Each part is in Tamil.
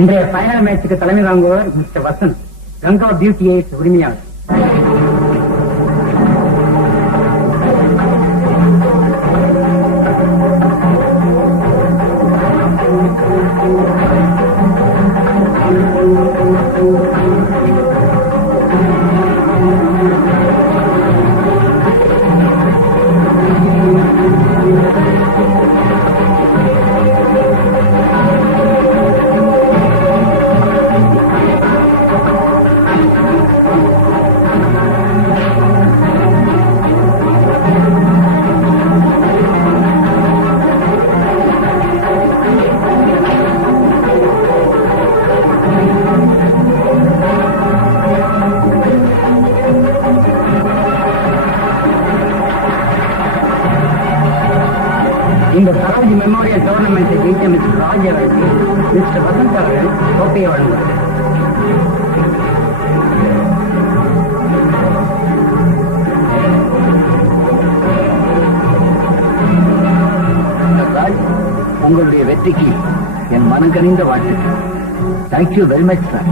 இன்றைய ஃபைனல் மேட்சுக்கு தலைமை வாங்குவோர் mister Vasanth, Ganga beauty aids உரிமையாளர். இந்த சரோஜ் மெமோரியல் டோர்னமெண்ட்டை ஜெயித்த மிஸ்டர் ராஜ் அவருக்கு மிஸ்டர் வசந்த் அவர்கள் கோப்பையை வழங்குவார். ராஜ், உங்களுடைய வெற்றிக்கு என் மனங்கனிந்த வாழ்த்துக்கள். Thank you very much sir.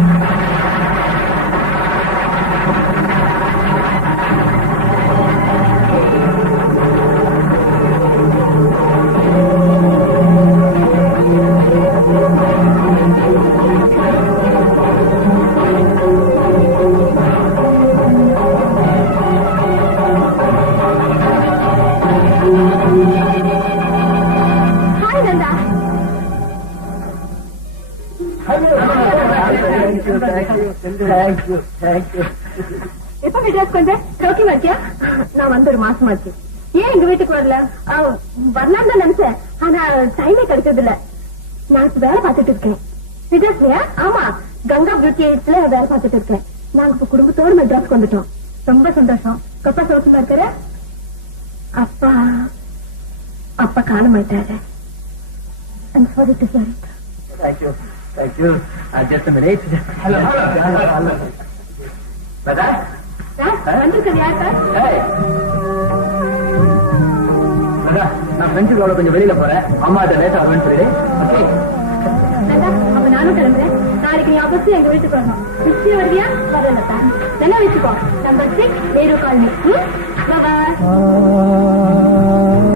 எப்ப மெட்ராஸ் கொண்ட சௌக்கியமா இருக்கியா? நான் வந்து ஒரு மாசமாச்சு. ஏன் எங்க வீட்டுக்கு வரல? வரலாம் தான் நினைச்சேன், ஆனா டைமே கிடைச்சது இல்ல. நான் இப்ப வேலை பார்த்துட்டு இருக்கேன் மெட்ராஸ்லயா? ஆமா, கங்கா பியூட்டி எய்ட்ஸ்ல வேலை பார்த்துட்டு இருக்கேன். நாங்க இப்ப குடும்பத்தோடு மெட்ராஸ்க்கு வந்துட்டோம். ரொம்ப சந்தோஷம். அப்பா சௌக்கியமா இருக்காரு? அப்பா அப்பா காலமாயிட்டாரு. I'm sorry to hear it. Thank you. Thank you. Just a minute. Hello. Hello. Brother? வந்திருக்கேன். யார் சார்? Hey. Brother, நான் ஃப்ரெண்ட்ஸுகளோட கொஞ்சம் வெளியில போறேன். அம்மா அதை லேட்டா வருவேன்னு சொல்லிடு. ஓகே? அப்ப நானும் கிளம்புறேன். நாளைக்கு நீ அவசியம் எங்க வீட்டுக்கு வரணும். நிச்சயம் வருவியா? வரலதா. நல்லா வச்சுக்கோ. Number 6 Nehru colony. பாய்.